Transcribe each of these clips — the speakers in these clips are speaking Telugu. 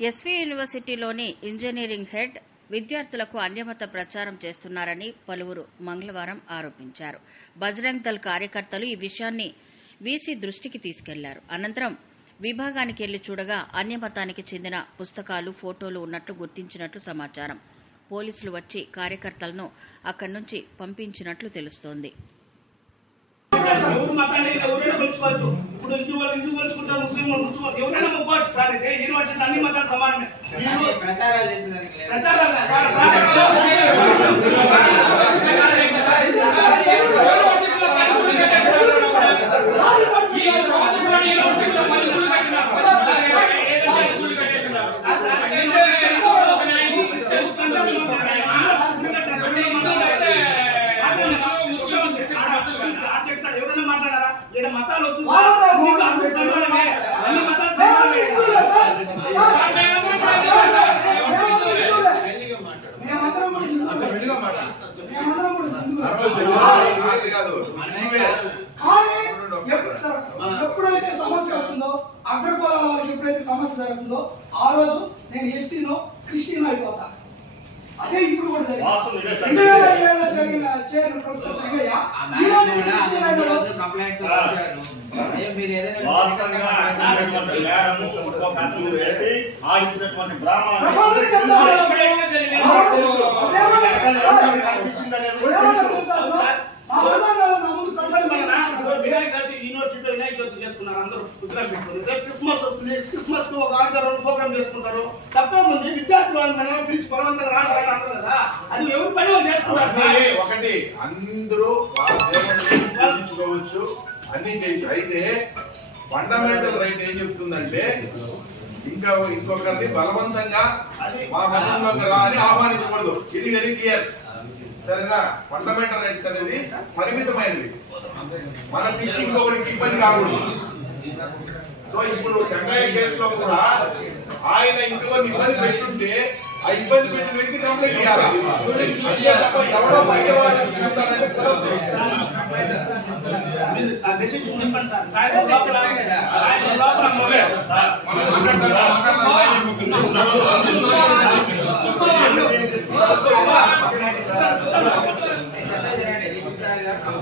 ఎస్వి యూనివర్సిటీలోని ఇంజనీరింగ్ హెడ్ విద్యార్థులకు అన్యమత ప్రచారం చేస్తున్నారని పలువురు మంగళవారం ఆరోపించారు. బజరంగ్ దళ్ కార్యకర్తలు ఈ విషయాన్ని వీసీ దృష్టికి తీసుకెళ్ళారు. అనంతరం విభాగానికి వెళ్ళి చూడగా అన్యమతానికి చెందిన పుస్తకాలు ఫోటోలు ఉన్నట్లు గుర్తించినట్లు సమాచారం. పోలీసులు వచ్చి కార్యకర్తలను అక్కడి నుంచి పంపించినట్లు తెలుస్తోంది. ఎవరు మతాన్ని ఎవరైనా కొలుచుకోవచ్చు ఇప్పుడు హిందూ వాళ్ళు హిందూ కొలుచుకుంటారు ముస్లిం వాళ్ళు ముస్లిం ఎవరైనా మొక్కోవచ్చు సార్ ఇది యూనివర్సిటీ అన్ని మతాలు సమానమే. కానీ ప్రచారాలు చేసేదానికి లేదు. ప్రచారం లేదు. సార్ ప్రచారం ఎవరైనా మాట్లాడారా ఇక్కడ మతాలు వద్దు సార్ మీకు అందరూ సమానమే అన్ని మతాలు సమానమే ఎప్పుడైతే సమస్య వస్తుందో అగ్రకులాల వాళ్ళకి ఎప్పుడైతే సమస్య జరుగుతుందో ఆ రోజు నేను ఎస్సీనో క్రిస్టియన్ అయిపోతా. అదే ఇప్పుడు కూడా. రెండు వేల ఏడులో జరిగిన చైర్మన్ ప్రొఫెసర్ చెంగయ్య ఆ ఈ మేడం రోజు కూడా క్రిస్టియన్ రెండు అయినాడు క్రిస్మస్ వస్తుంది క్రిస్మస్కి ఒక ఆర్డర్ ప్రోగ్రామ్ చేసుకుంటారు తప్పే ఉంది విద్యార్థులు వాళ్ళని మనం పిలిచి బలవంతంగా రావాలి అంటారు కదా అది ఎవరి పని వాళ్ళు సార్. ఒకటి అందరూ వాళ్ళ పూజించుకోవచ్చు అన్ని చేయొచ్చు అయితే ఫండమెంటల్ రైట్ ఏం చెప్తుందంటే ఇంకా ఇంకొకరిని బలవంతంగా మా మతంలోకి రా అని ఆహ్వానించకూడదు. ఇది వెరీ క్లియర్ సరేనా? ఫండమెంటల్ రైట్ అనేది పరిమితమైనది. మన పిచ్చి ఇంకొకరికి ఇబ్బంది కాకూడదు. సో ఇప్పుడు చెంగయ్య కేసులో కూడా ఆయన ఇంట్లో ఇబ్బంది పెట్టుంటే ఆ ఇబ్బంది పెట్టిన వ్యక్తి కంప్లైంట్ ఇవ్వాలి అంతే ఎవరో బయట వాళ్ళు చెప్తారంటే కుదరదు.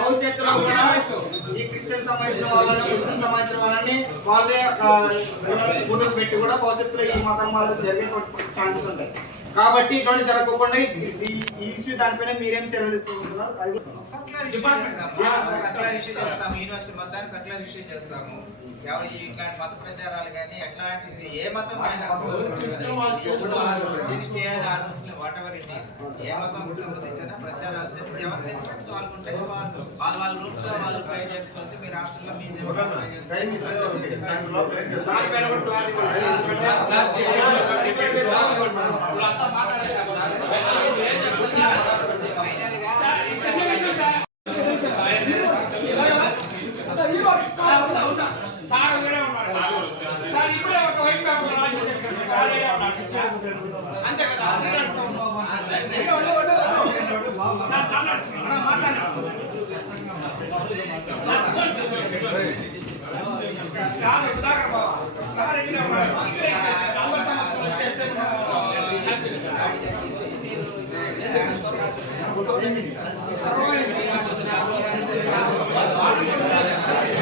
భవిష్యత్తులో కూడా ఈ క్రిస్టియన్ సంబంధించిన వాళ్ళని ముస్లిం సంబంధించిన వాళ్ళని వాళ్ళే ఫోటోస్ పెట్టి కూడా భవిష్యత్తులో ఈ మతం వాళ్ళు జరిగే ఛాన్సెస్ ఉంటాయి. కాబట్టి ఇటువంటి జరగకుండా ఈ- ఇష్యూ దానిపైన మీరేం చర్యలు తీసుకుంటున్నారు. యూనివర్సిటీ మొత్తానికి సర్క్యులర్ ఇష్యూ చేస్తాము. ఇట్లాంటి మత ప్రచారాలు కానీ ఎట్లాంటిది ఏ మతం అయినా వాట్ ఎవర్ ఇట్ ఈస్ ఏ మతం సంబంధించిన ప్రచారాలు చేస్తే ఎవరి సెంటిమెంట్స్ వాళ్ళకు ఉంటాయి వాళ్ళు వాళ్ళ వాళ్ళ రూల్స్లో వాళ్ళు ట్రై చేసుకోవచ్చు మీరు హాస్టల్లో మీ ట్రై టైం ఇస్తే ఓకే. సాయంత్రం లోపల ఏం చేస్తారు? దానిపైన కూడా clarity ఇవ్వండి. అంటే ఈ రోజు సార్ ఇక్కడే ఉన్నాడు. సార్ ఇప్పుడే ఒక వైట్ పేపర్ రాసి పెట్టారు. సార్ ఇక్కడే